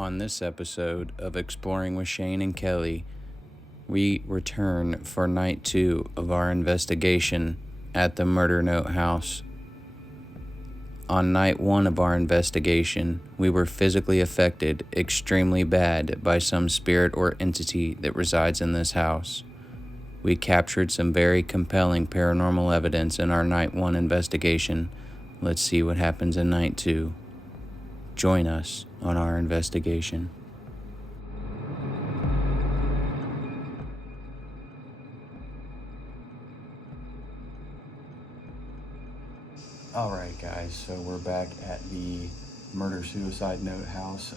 On this episode of Exploring with Shane and Kelly, we return for night 2 of our investigation at the Murder Note House. On night 1 of our investigation, we were physically affected extremely bad by some spirit or entity that resides in this house. We captured some very compelling paranormal evidence in our night 1 investigation. Let's see what happens in night 2. Join us on our investigation. Alright guys, so we're back at the murder-suicide note house.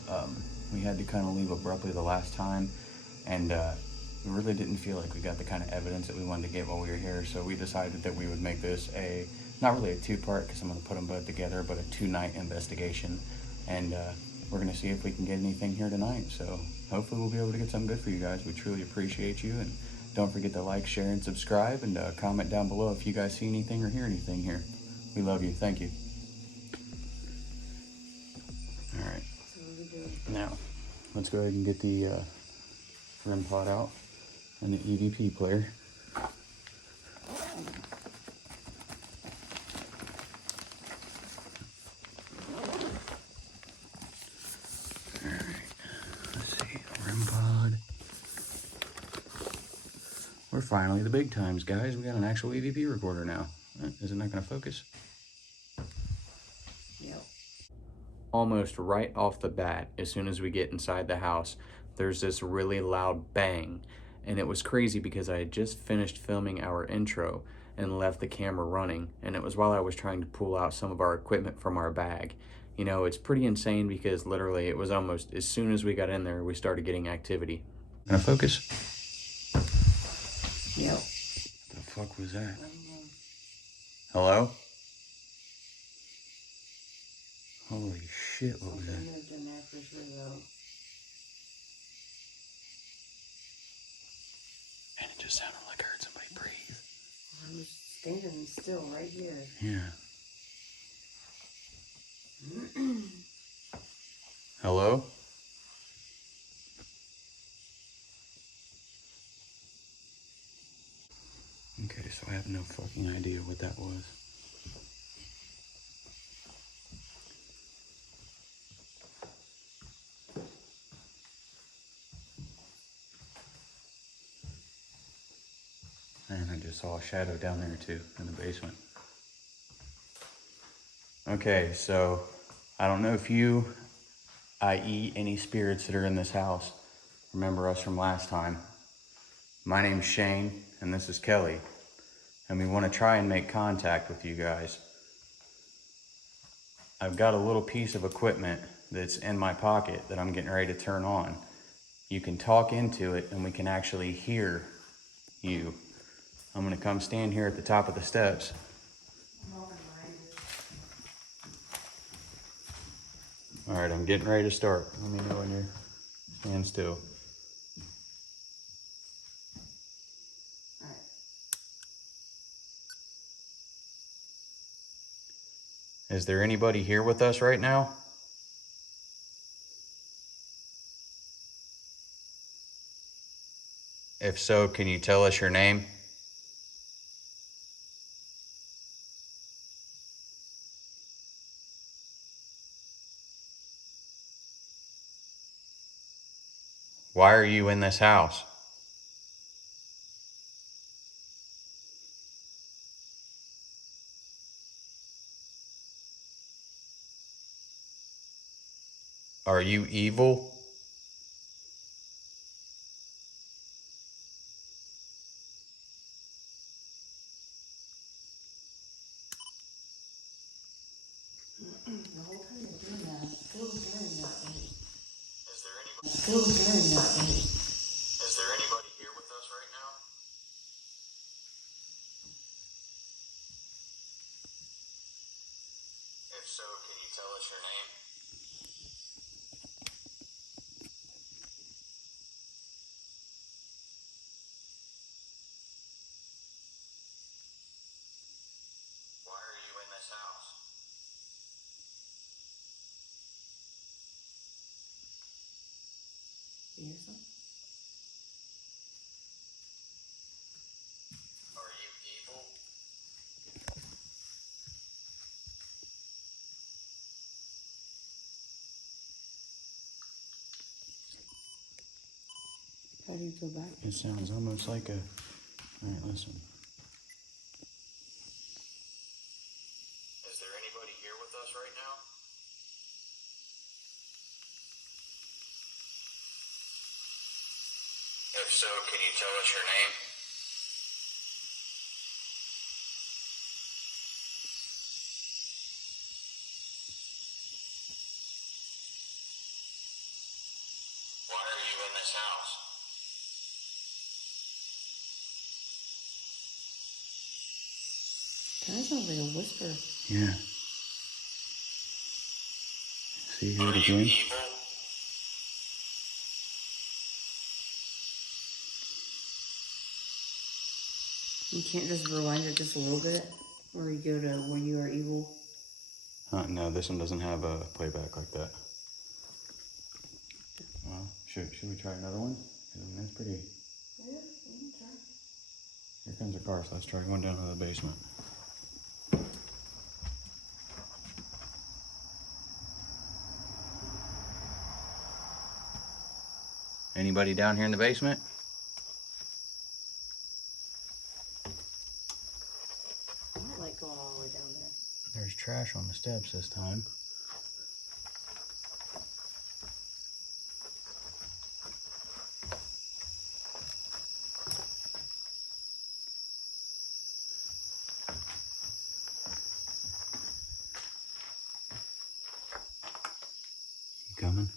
We had to kind of leave abruptly the last time, and we really didn't feel like we got the kind of evidence that we wanted to get while we were here, so we decided that we would make this not really a two-part, because I'm going to put them both together, but a 2-night investigation. And we're going to see if we can get anything here tonight. So hopefully we'll be able to get something good for you guys. We truly appreciate you. And don't forget to like, share, and subscribe. And comment down below if you guys see anything or hear anything here. We love you. Thank you. All right. Now, let's go ahead and get the REM pod out and the EVP player. We're finally the big times, guys. We got an actual EVP recorder now. Is it not going to focus? Yep. Almost right off the bat, as soon as we get inside the house, there's this really loud bang. And it was crazy because I had just finished filming our intro and left the camera running. And it was while I was trying to pull out some of our equipment from our bag. You know, it's pretty insane because literally it was almost as soon as we got in there, we started getting activity. Gonna focus? Yep. What the fuck was that? Hello? Holy shit, what was that? And it just sounded like I heard somebody breathe. I'm standing still right here. Yeah. Hello? Okay, so I have no fucking idea what that was. And I just saw a shadow down there too, in the basement. Okay, so I don't know if you, i.e. any spirits that are in this house, remember us from last time. My name's Shane, and this is Kelly. And we want to try and make contact with you guys. I've got a little piece of equipment that's in my pocket that I'm getting ready to turn on. You can talk into it and we can actually hear you. I'm gonna come stand here at the top of the steps. All right, I'm getting ready to start. Let me know when you're stand still. Is there anybody here with us right now? If so, can you tell us your name? Why are you in this house? Are you evil? The whole time you're doing that, still hearing that thing. Still hearing that thing. Is there anybody here with us right now? If so, can you tell us your name? Why are you in this house? do you go back? It sounds almost like a... Alright, listen. Is there anybody here with us right now? If so, can you tell us your name? Why are you in this house? Kind of sounds like a whisper. Yeah. See, hear it again? Evil? You can't just rewind it just a little bit? Or you go to where you are evil? No, this one doesn't have a playback like that. Well, should we try another one? I mean, that's pretty... Yeah, we can try. Here comes a car, so let's try going down to the basement. Anybody down here in the basement? I don't like going all the way down there. There's trash on the steps this time. You coming?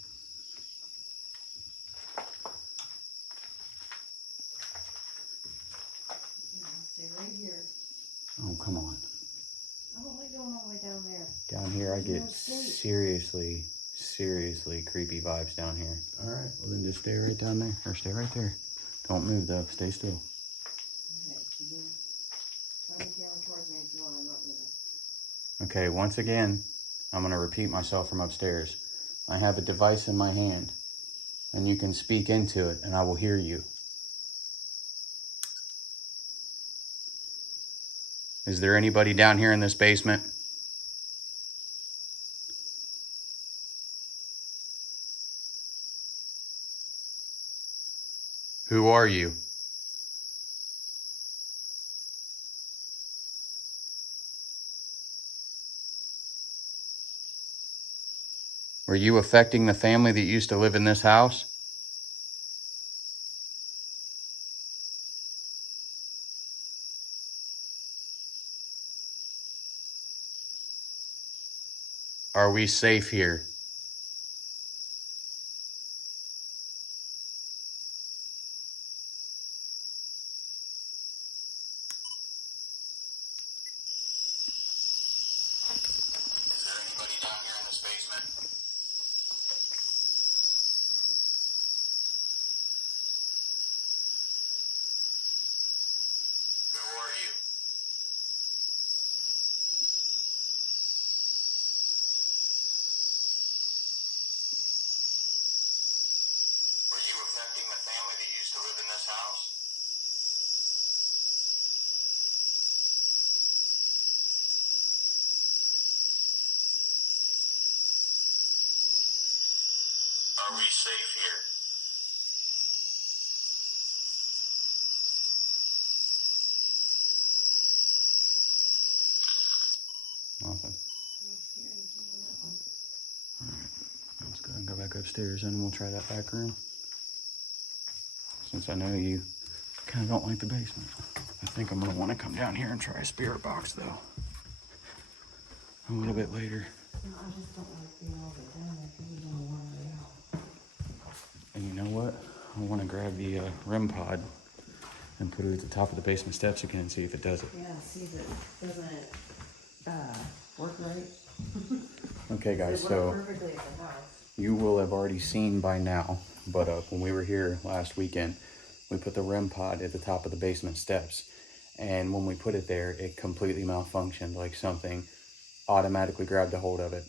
Stay right here. Oh, come on. I don't like going all the way down there. Down here, I get seriously creepy vibes down here. All right, well then just stay right down there, or stay right there. Don't move though, stay still. Okay, keep moving. Turn the camera towards me if you want, I'm not moving. Okay, once again, I'm gonna repeat myself from upstairs. I have a device in my hand, and you can speak into it, and I will hear you. Is there anybody down here in this basement? Who are you? Were you affecting the family that used to live in this house? Are we safe here? Is there anybody down here in this basement? Who are you? Were you affecting the family that used to live in this house? Are we safe here? Nothing. Alright, let's go and go back upstairs and we'll try that back room. Since I know you kind of don't like the basement. I think I'm going to want to come down here and try a spirit box though. A little bit later. No, I just don't like being all the way down there because we don't want to way out. And you know what? I want to grab the REM pod and put it at the top of the basement steps again and see if it does it. Yeah, see if it doesn't work right. Okay guys, It so worked perfectly at the house. you will have already seen by now, but when we were here last weekend, we put the REM pod at the top of the basement steps. And when we put it there, it completely malfunctioned, like something automatically grabbed a hold of it.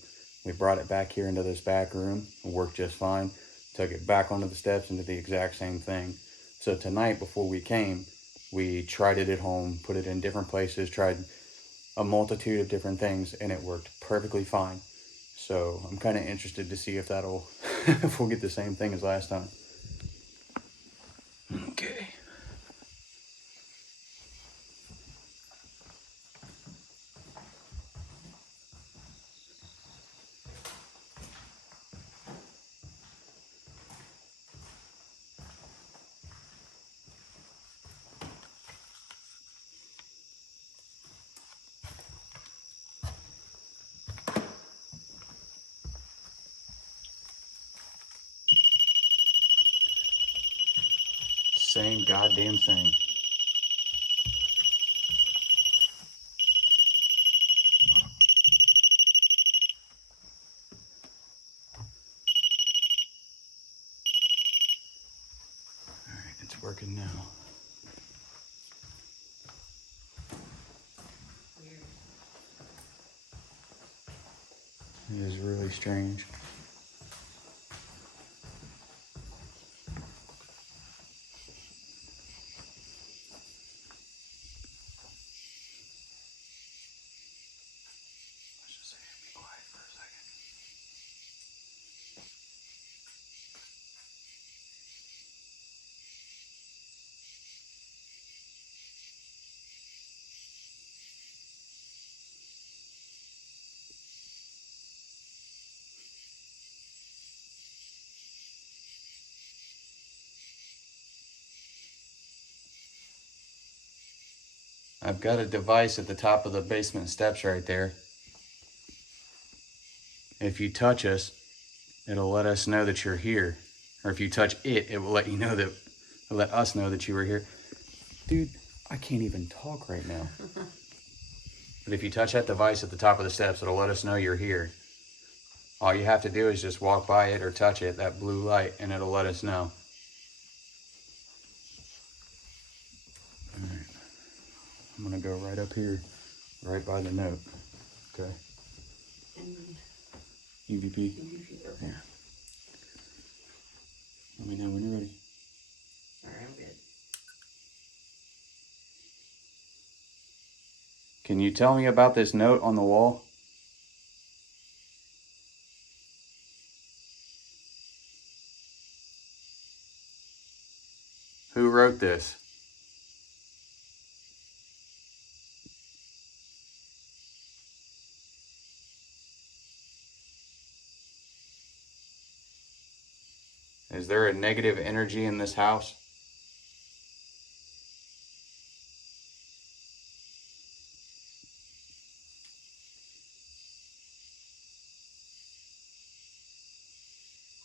We brought it back here into this back room, it worked just fine. Took it back onto the steps and did the exact same thing. So tonight, before we came, we tried it at home, put it in different places, tried a multitude of different things, and it worked perfectly fine. So I'm kind of interested to see if that'll, if we'll get the same thing as last time. Okay. Same goddamn thing. Alright, it's working now. Weird. It is really strange. Let's just say be quiet for a second. I've got a device at the top of the basement steps right there. If you touch us, it'll let us know that you're here. Or if you touch it, it will let you know that, it'll let us know that you were here. Dude, I can't even talk right now. But if you touch that device at the top of the steps, it'll let us know you're here. All you have to do is just walk by it or touch it, that blue light, and it'll let us know. All right. I'm gonna go right up here, right by the note. Okay. EVP? EVP, okay. Yeah. Let me know when you're ready. Alright, I'm good. Can you tell me about this note on the wall? Who wrote this? Is there a negative energy in this house?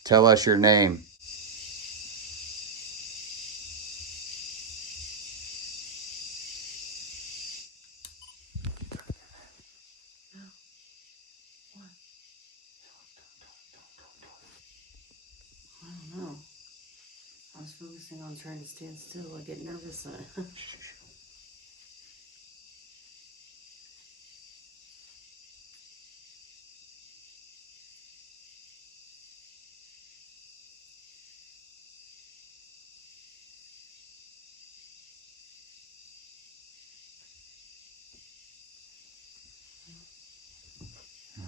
Tell us your name. What? I don't know. I was focusing on trying to stand still. I get nervous. All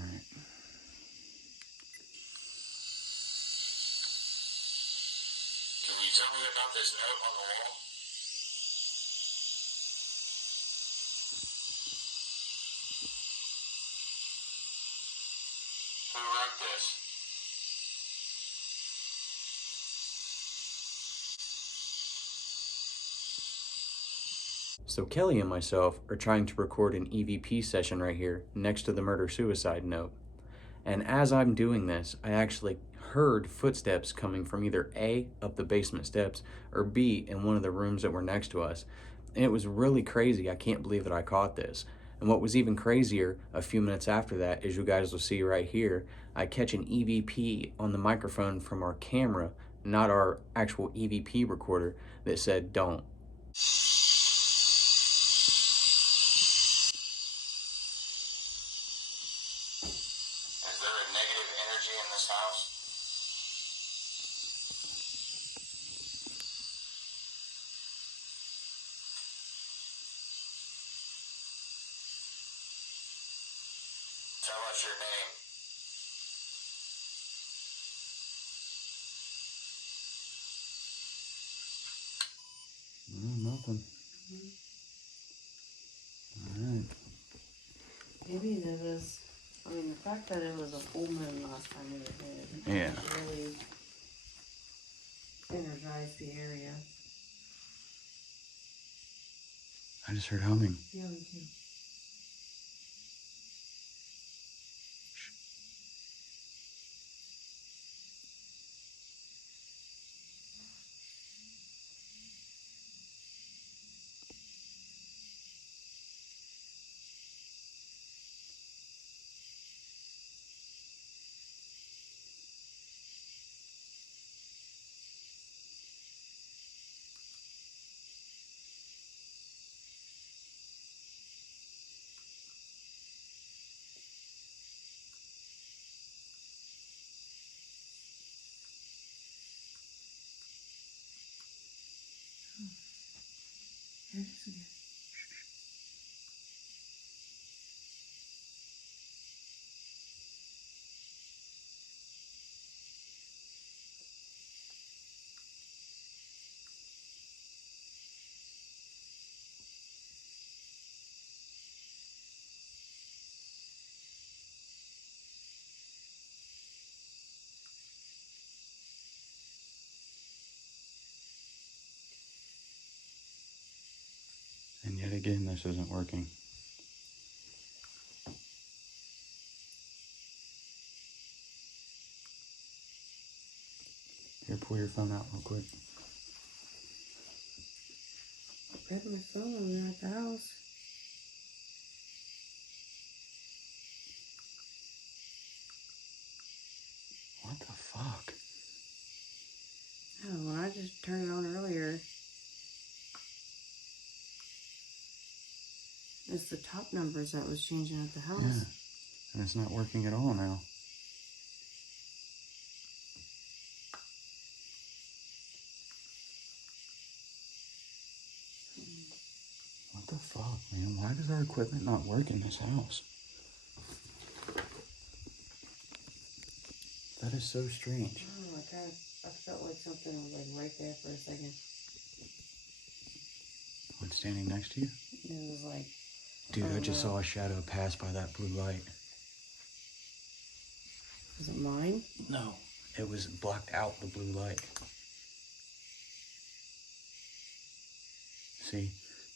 right. Can you tell me about this note on the wall? Who wrote this? So Kelly and myself are trying to record an EVP session right here next to the murder-suicide note. And as I'm doing this, I actually heard footsteps coming from either A, up the basement steps, or B, in one of the rooms that were next to us. And it was really crazy. I can't believe that I caught this. And what was even crazier, a few minutes after that, as you guys will see right here, I catch an EVP on the microphone from our camera, not our actual EVP recorder, that said, "Don't." Is there a negative energy in this house? Tell us your name. something. Alright. Maybe there was, I mean, the fact that it was a full moon last time we were here. Yeah. Really energized the area. I just heard humming. Yeah, me too. There it is again. And yet again, this isn't working. Here, pull your phone out real quick. I grabbed my phone when we were at the house. What the fuck? Oh, when I just turned it on earlier, it's the top numbers that was changing at the house. Yeah. And it's not working at all now. What the fuck, man? Why does our equipment not work in this house? That is so strange. Oh, I felt like something was like right there for a second. What's standing next to you? It was like, Dude, I just saw a shadow pass by that blue light. is it mine? No, it was blocked out the blue light. See,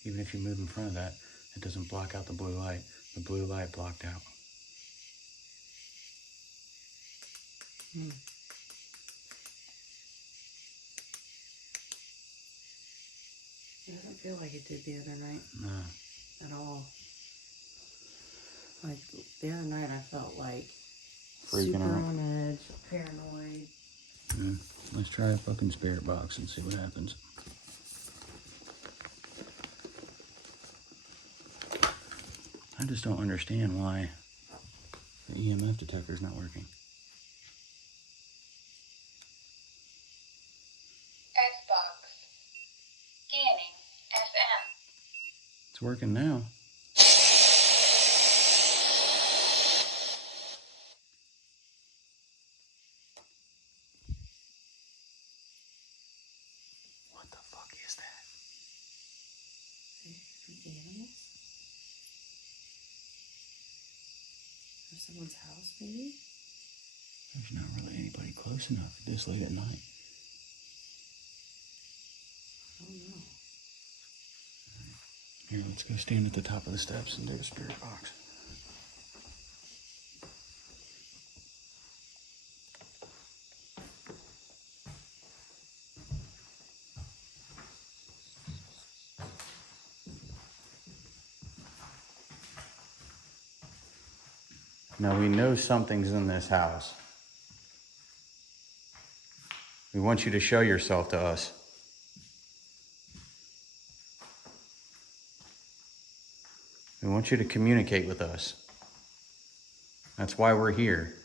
even if you move in front of that, it doesn't block out the blue light. The blue light blocked out. Hmm. It doesn't feel like it did the other night. No. At all. Like, the other night I felt like Freaking super out. on edge, paranoid. Yeah. Let's try a fucking spirit box and see what happens. I just don't understand why the EMF detector's not working. Xbox. Scanning FM. It's working now. What the fuck is that? The animals? Or someone's house, maybe? There's not really anybody close enough this late at night. I don't know. Here, let's go stand at the top of the steps and do a spirit box. Now we know something's in this house. We want you to show yourself to us. We want you to communicate with us. That's why we're here.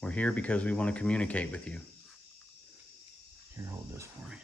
We're here because we want to communicate with you. Here, hold this for me.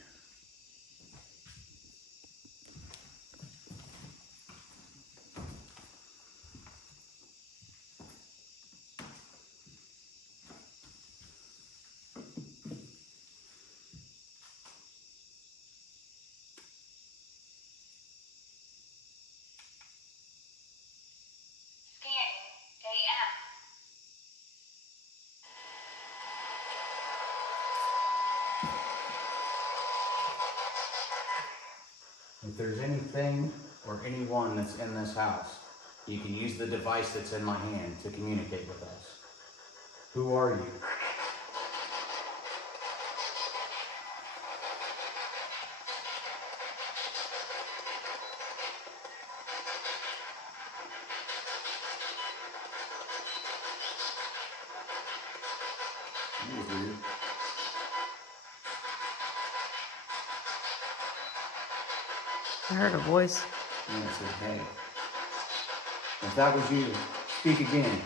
there's anything or anyone that's in this house, you can use the device that's in my hand to communicate with us. Who are you? That was weird. I heard a voice. And it said, hey. If that was you, speak again.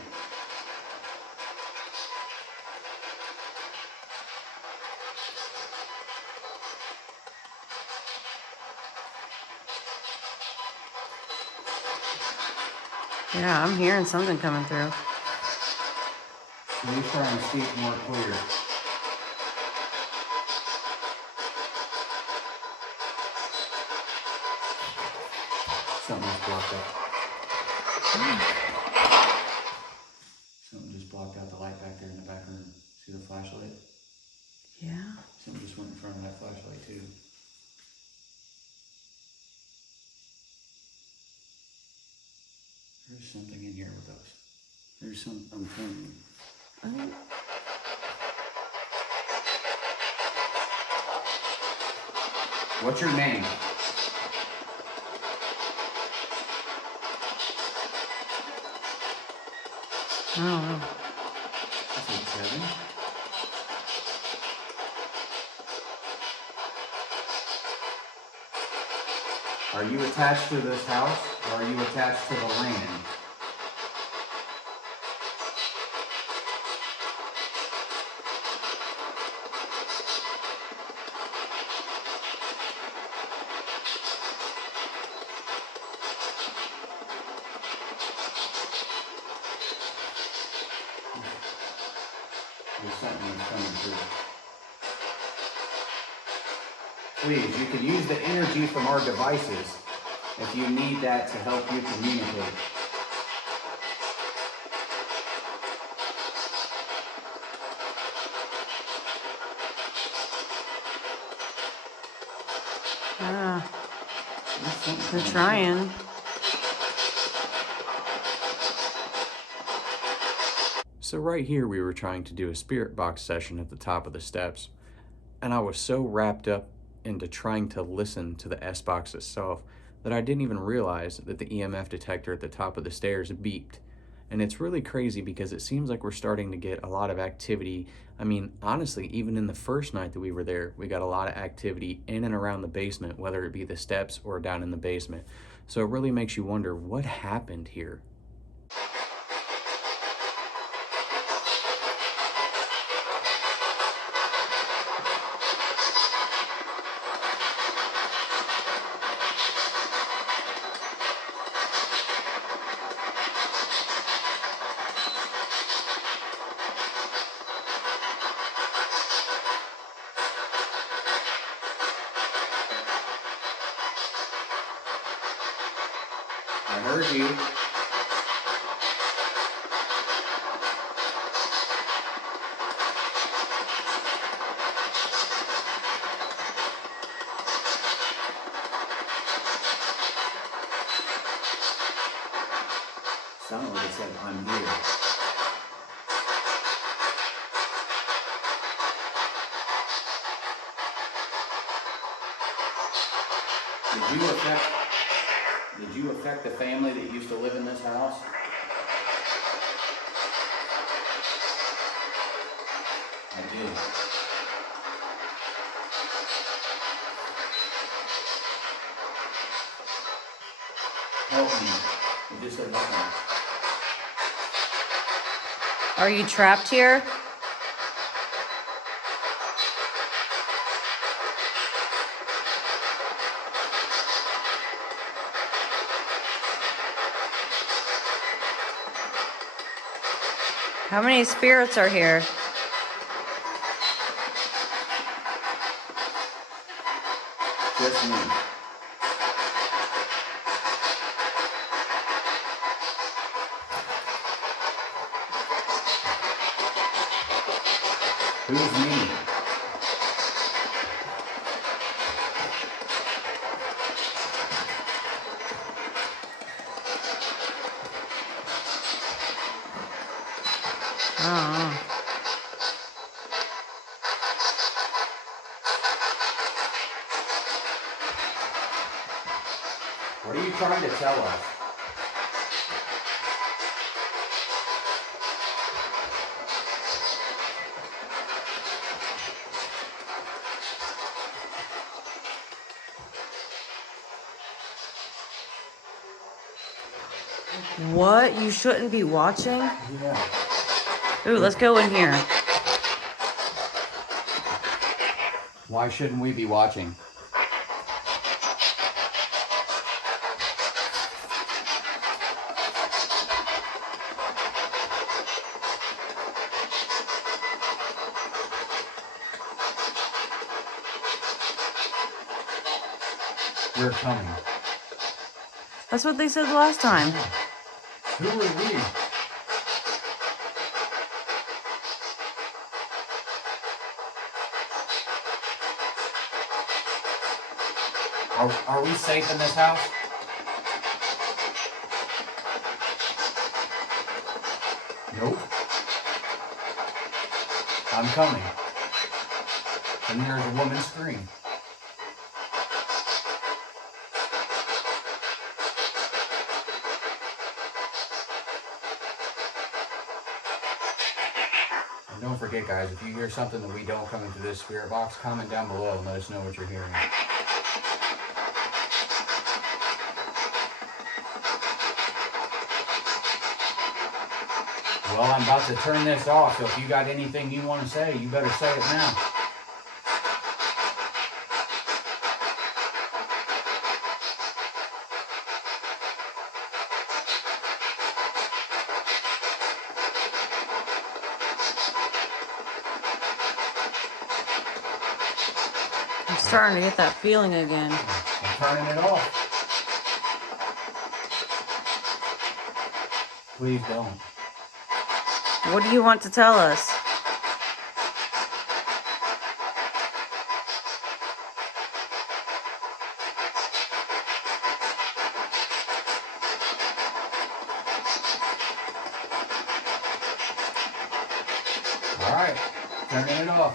Yeah, I'm hearing something coming through. Please try and speak more clear. Something just blocked out. Something just blocked out the light back there in the back room. See the flashlight? Yeah. Something just went in front of that flashlight too. There's something in here with us. There's some, I'm telling you. What's your name? I don't know. Is it Kevin? Are you attached to this house or are you attached to the land? There's something that's coming through. Please, you can use the energy from our devices if you need that to help you communicate. Ah, There's something they're coming trying. So right here we were trying to do a spirit box session at the top of the steps, and I was so wrapped up into trying to listen to the S-Box itself that I didn't even realize that the EMF detector at the top of the stairs beeped. And it's really crazy because it seems like we're starting to get a lot of activity. I mean, honestly, even in the first night that we were there, we got a lot of activity in and around the basement, whether it be the steps or down in the basement. So it really makes you wonder what happened here. I heard you. Sounded like it said, I'm here. Did you affect the family that used to live in this house? I did. Help me. You just said nothing. Are you trapped here? How many spirits are here? Just me. Who's me? Oh. What are you trying to tell us? What? You shouldn't be watching? Yeah. Ooh, let's go in here. Why shouldn't we be watching? We're coming. That's what they said last time. Who are we? Are we safe in this house? Nope. I'm coming. And there's a woman scream. And don't forget, guys, if you hear something that we don't come into this spirit box, comment down below and let us know what you're hearing. Well, I'm about to turn this off, so if you got anything you want to say, you better say it now. I'm starting to get that feeling again. I'm turning it off. Please don't. What do you want to tell us? Alright, turning it off.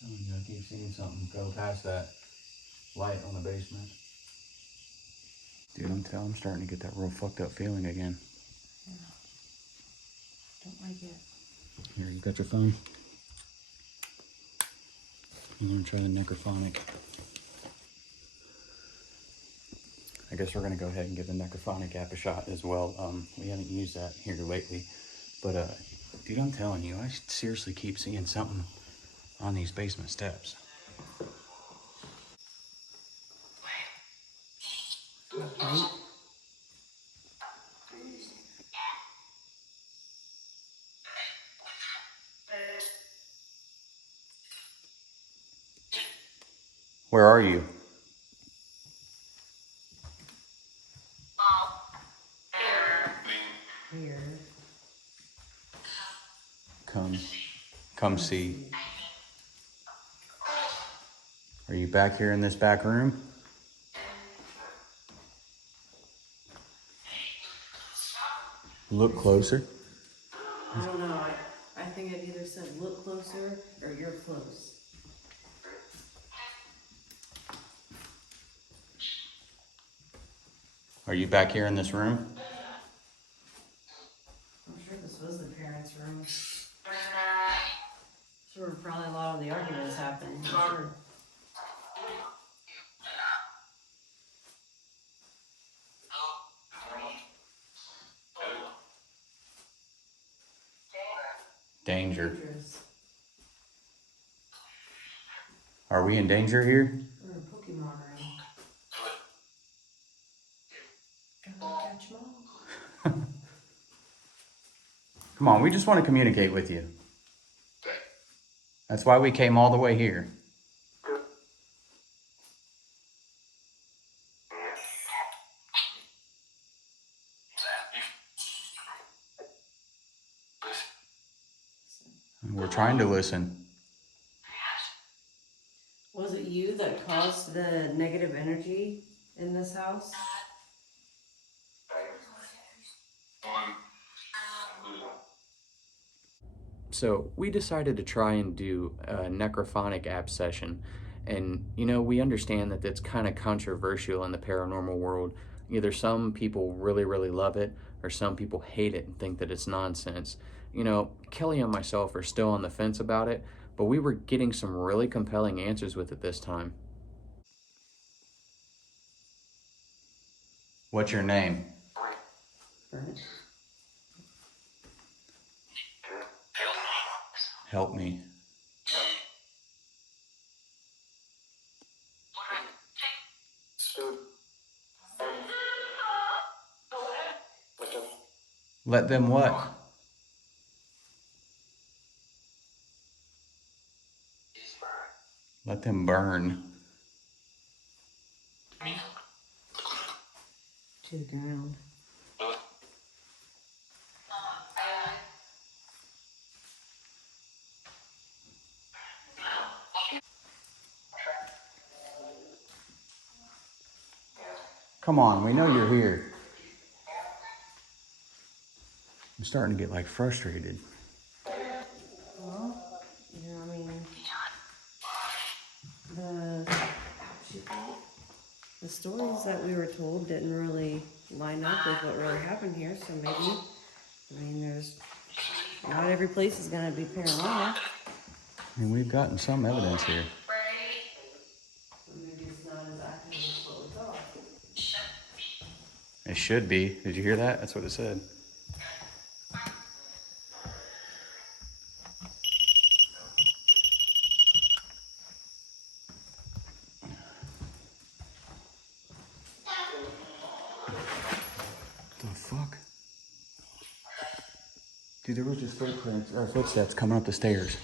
Telling you, I keep seeing something go past that light on the basement. Dude, I'm starting to get that real fucked up feeling again. Yeah. Don't like it. Here, you got your phone? I'm gonna try the necrophonic. I guess we're gonna go ahead and give the necrophonic app a shot as well. We haven't used that here lately, but dude, I'm telling you, I seriously keep seeing something on these basement steps. Right? Where are you? Here. Come see. Are you back here in this back room? Look closer. I don't know. I think it either said look closer or you're close. Are you back here in this room? I'm sure this was the parents' room. Sure, probably a lot of the arguments happened. I'm sure. Danger. Dangerous. Are we in danger here? We're in a Pokemon room. Gotta catch 'em all. Come on, we just want to communicate with you. That's why we came all the way here. We're trying to listen. Was it you that what caused the negative energy in this house? So we decided to try and do a necrophonic app session. And, you know, we understand that that's kind of controversial in the paranormal world. Either some people really, really love it, or some people hate it and think that it's nonsense. You know, Kelly and myself are still on the fence about it, but we were getting some really compelling answers with it this time. What's your name? Burnt. Help me. Let them what? Let them burn. To the ground. Come on, we know you're here. I'm starting to get like frustrated. Well, you know, I mean, the stories that we were told didn't really line up with what really happened here, so maybe, I mean, not every place is gonna be paranormal. I mean, we've gotten some evidence here. Maybe it's not as active as what we thought. It should be. Did you hear that? That's what it said. The fuck? Dude, there was just footsteps coming up the stairs.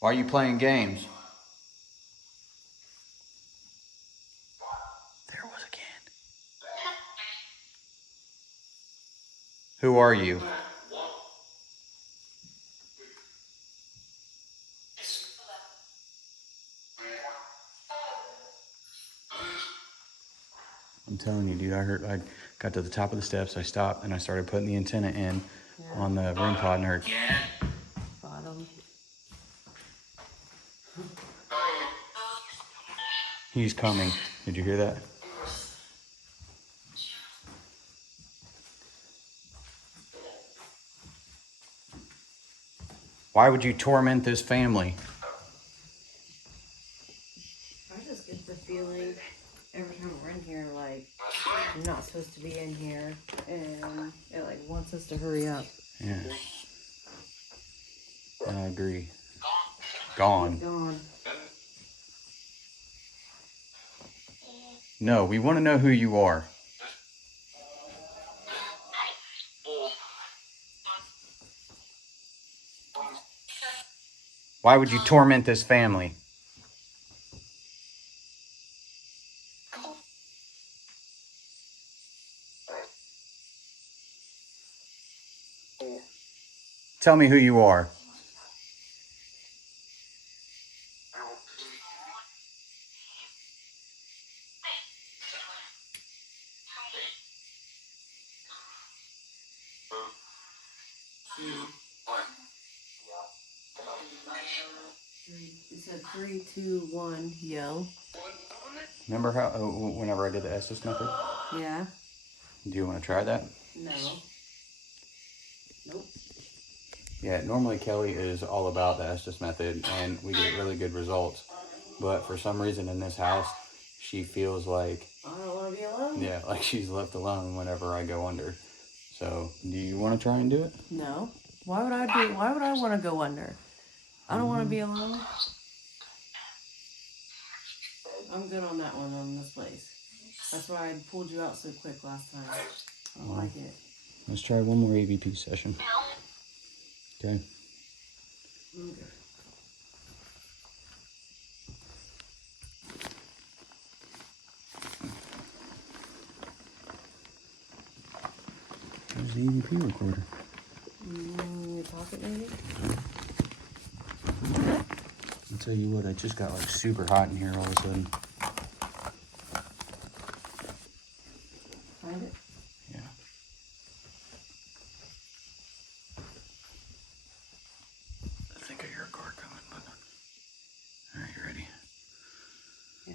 Why are you playing games? There it was again. Who are you? I'm telling you, dude, I got to the top of the steps, I stopped, and I started putting the antenna in on the REM pod and heard. Bottom. He's coming. Did you hear that? Why would you torment this family? I just get the feeling every time we're in here, like, you're not supposed to be in here, and it, like, wants us to hurry up. Yeah. I agree. Gone. Gone. No, we want to know who you are. Why would you torment this family? Tell me who you are. It said 3, 2, 1, yell. Remember how whenever I did the Estes method? Yeah. Do you want to try that? No. Nope. Yeah, normally Kelly is all about the Estes method, and we get really good results. But for some reason in this house, she feels like, I don't want to be alone. yeah, like she's left alone whenever I go under. So, do you want to try and do it? No. Why would I want to go under? I don't want to be alone. I'm good on that one on this place. That's why I pulled you out so quick last time. I don't like it. Let's try one more EVP session. Okay. Okay. Where's the EVP recorder? In your pocket, maybe? I'll tell you what, it just got like super hot in here all of a sudden. Find it? Yeah. I think I hear a car coming, but... Alright, you ready? Yeah.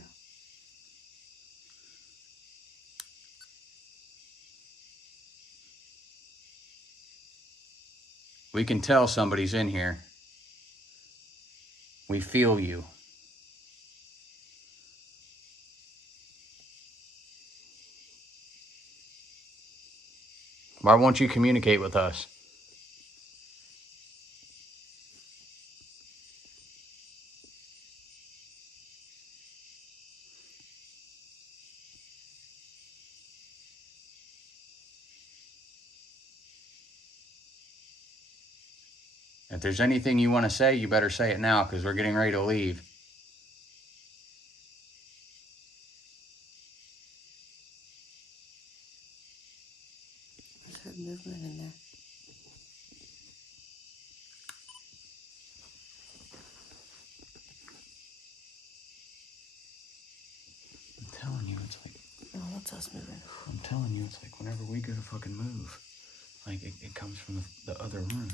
We can tell somebody's in here. We feel you. Why won't you communicate with us? If there's anything you want to say, you better say it now, because we're getting ready to leave. There's heard movement in there. I'm telling you, it's like... Oh, that's us moving. I'm telling you, it's like whenever we go to fucking move, like it comes from the other room.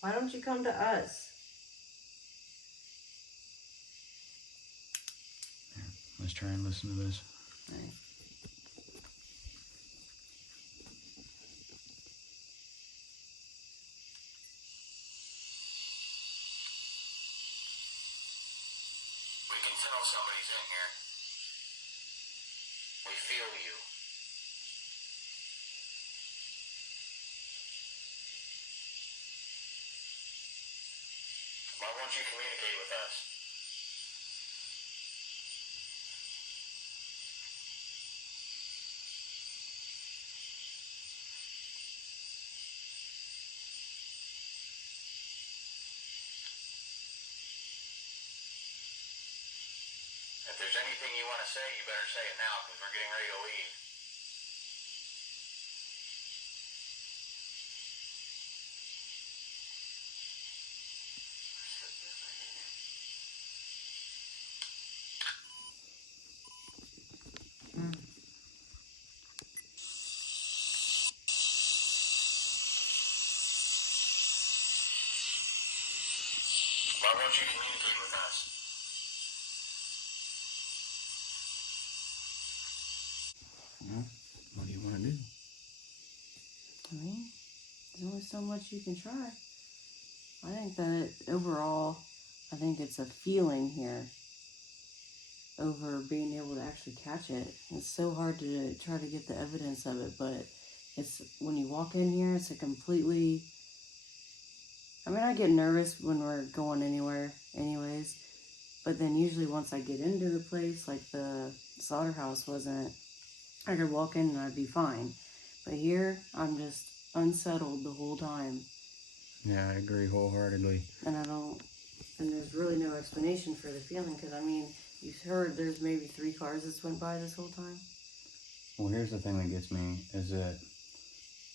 Why don't you come to us? Here, let's try and listen to this. Right. We can tell somebody's in here. We feel you. Why won't you communicate with us? If there's anything you want to say, you better say it now, because we're getting ready to leave. Why won't you communicate with us? Well, what do you want to do? I mean, there's only so much you can try. I think that overall, I think it's a feeling here over being able to actually catch it. It's so hard to try to get the evidence of it, but it's when you walk in here, it's a completely... I mean, I get nervous when we're going anywhere anyways, but then usually once I get into the place, like the slaughterhouse wasn't, I could walk in and I'd be fine. But here, I'm just unsettled the whole time. Yeah, I agree wholeheartedly. And and there's really no explanation for the feeling, because I mean, you've heard there's maybe 3 cars that went by this whole time. Well, here's the thing that gets me, is that,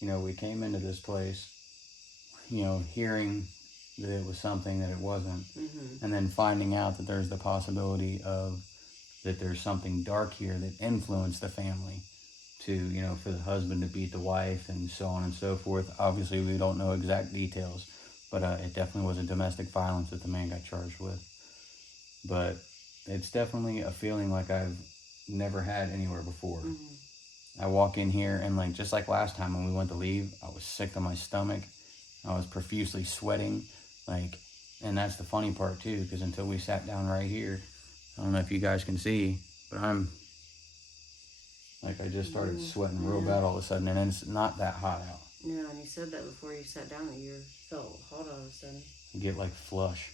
you know, we came into this place, you know, hearing that it was something that it wasn't, and then finding out that there's the possibility of that there's something dark here that influenced the family to, you know, for the husband to beat the wife and so on and so forth. Obviously, we don't know exact details, but it definitely was a domestic violence that the man got charged with. But it's definitely a feeling like I've never had anywhere before. I walk in here and, like, just like last time when we went to leave, I was sick to my stomach. I was profusely sweating, like, and that's the funny part too, because until we sat down right here, I don't know if you guys can see, but I'm, like, I just started sweating real bad all of a sudden, and it's not that hot out. Yeah, and you said that before you sat down, that you felt hot all of a sudden. I get, like, flush.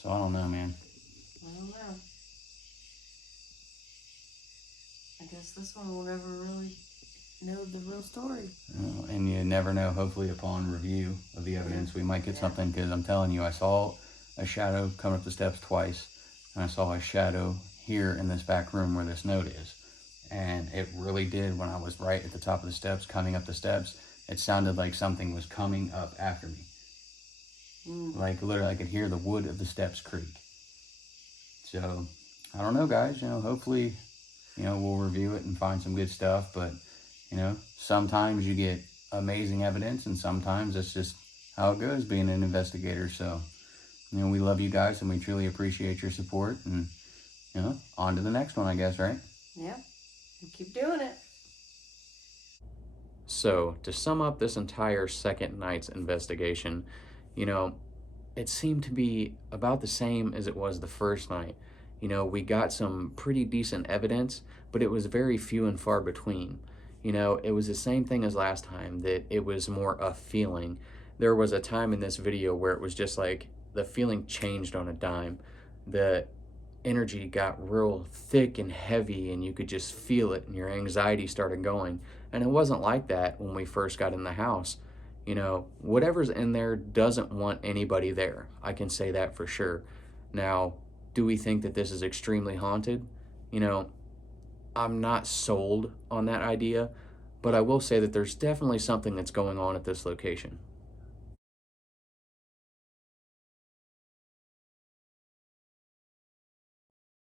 So I don't know, man. I don't know. I guess this one will never really know the real story. And you never know. Hopefully upon review of the evidence we might get something, because I'm telling you, I saw a shadow come up the steps twice, and I saw a shadow here in this back room where this note is. And it really did. When I was right at the top of the steps, coming up the steps, it sounded like something was coming up after me. Like literally I could hear the wood of the steps creak. So I don't know, guys, hopefully, we'll review it and find some good stuff. But, sometimes you get amazing evidence, and sometimes it's just how it goes being an investigator. So, we love you guys, and we truly appreciate your support. And, on to the next one, I guess, right? Yeah. Keep doing it. So, to sum up this entire second night's investigation, it seemed to be about the same as it was the first night. We got some pretty decent evidence, but it was very few and far between. It was the same thing as last time, that it was more a feeling. There was a time in this video where it was just like the feeling changed on a dime. The energy got real thick and heavy, and you could just feel it, and your anxiety started going. And it wasn't like that when we first got in the house. Whatever's in there doesn't want anybody there. I can say that for sure. Now, do we think that this is extremely haunted? I'm not sold on that idea, but I will say that there's definitely something that's going on at this location.